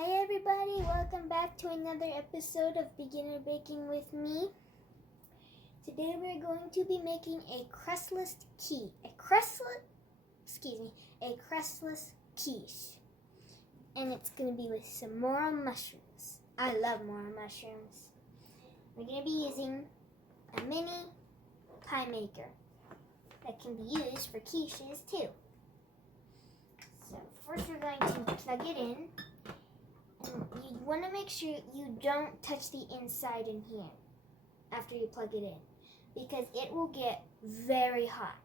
Hi everybody, welcome back to another episode of Beginner Baking with me. Today we're going to be making a crustless quiche. And it's going to be with some morel mushrooms. I love morel mushrooms. We're going to be using a mini pie maker that can be used for quiches too. So first we're going to plug it in. You want to make sure you don't touch the inside in here after you plug it in, because it will get very hot.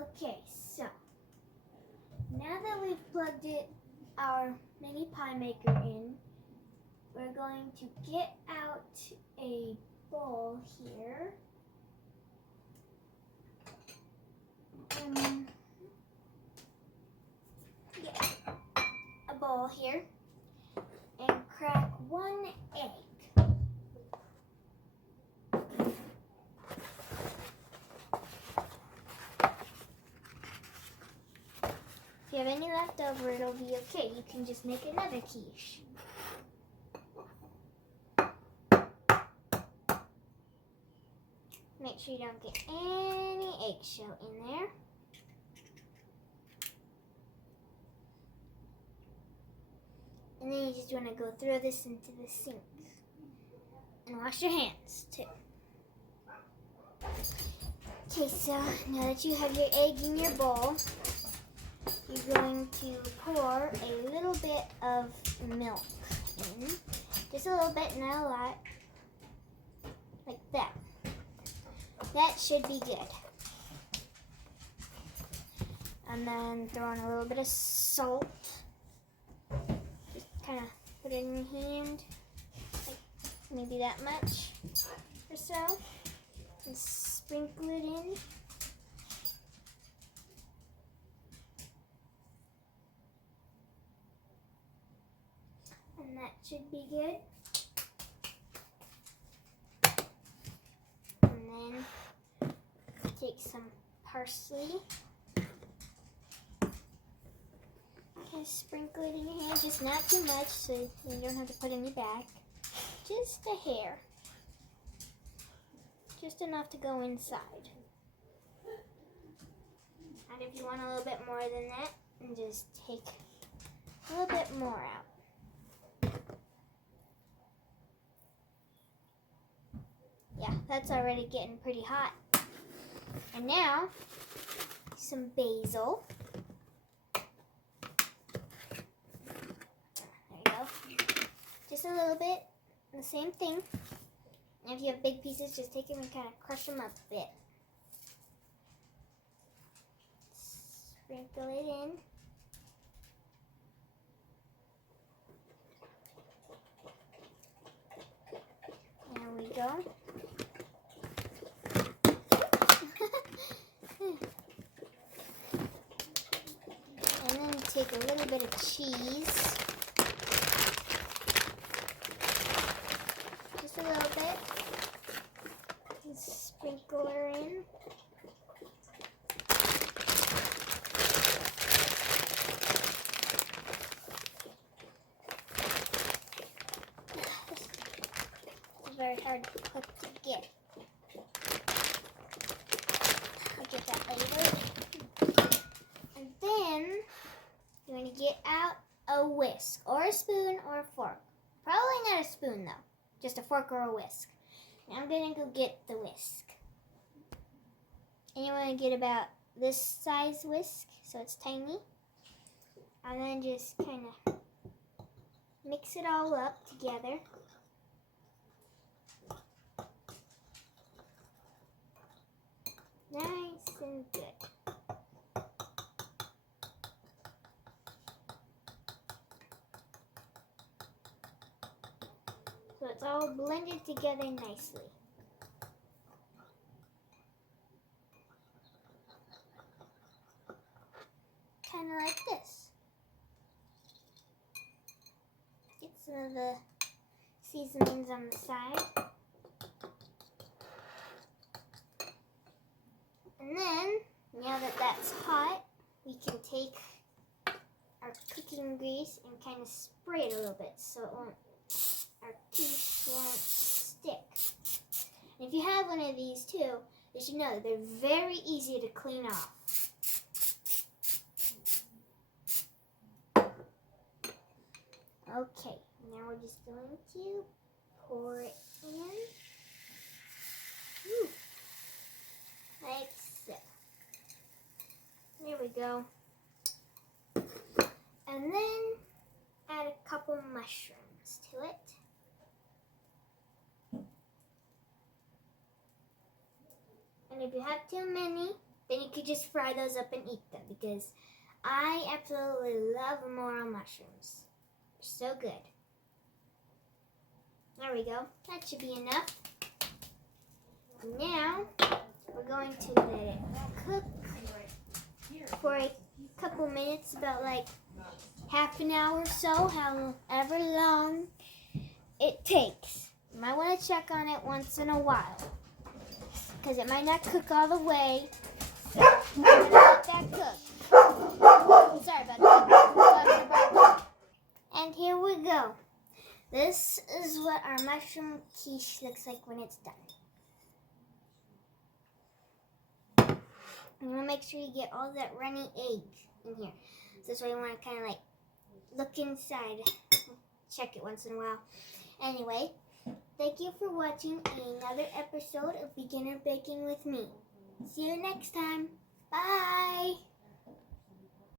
Okay, so now that we've plugged our mini pie maker in, we're going to get out a bowl here. Bowl here and crack 1 egg. If you have any left over, it'll be okay. You can just make another quiche. Make sure you don't get any eggshell in there. And then you just want to go throw this into the sink. And wash your hands, too. Okay, so now that you have your egg in your bowl, you're going to pour a little bit of milk in. Just a little bit, not a lot. Like that. That should be good. And then throw in a little bit of salt. Kind of put it in your hand, like maybe that much or so, and sprinkle it in. And that should be good. And then take some parsley. Sprinkle it in your hand, just not too much so you don't have to put any back. Just a hair. Just enough to go inside. And if you want a little bit more than that, then just take a little bit more out. Yeah, that's already getting pretty hot. And now, some basil. Just a little bit, the same thing. And if you have big pieces, just take them and kind of crush them up a bit. Sprinkle it in. There we go. And then take a little bit of cheese. A little bit, and sprinkle her in. It's very hard to cook to get. I'll get that later. And then you're going to get out a whisk, or a spoon, or a fork. Probably not a spoon though. Just a fork or a whisk. Now I'm going to go get the whisk. And you want to get about this size whisk, so it's tiny. And then just kind of mix it all up together. Nice and good. So it's all blended together nicely. Kind of like this. Get some of the seasonings on the side. And then, now that that's hot, we can take our cooking grease and kind of spray it a little bit so our quiche won't stick. And if you have one of these too, you should know they're very easy to clean off. Okay, now we're just going to pour it in. Ooh, like so. There we go. And then add a couple mushrooms to it. And if you have too many, then you could just fry those up and eat them because I absolutely love morel mushrooms. They're so good. There we go. That should be enough. Now, we're going to let it cook for a couple minutes, about like half an hour or so, however long it takes. You might want to check on it once in a while, because it might not cook all the way. So I'm going to let that cook. Sorry about that. And here we go. This is what our mushroom quiche looks like when it's done. You want to make sure you get all that runny egg in here. So that's why you want to kind of like look inside. Check it once in a while. Anyway, thank you for watching another episode of Beginner Baking with me. See you next time. Bye.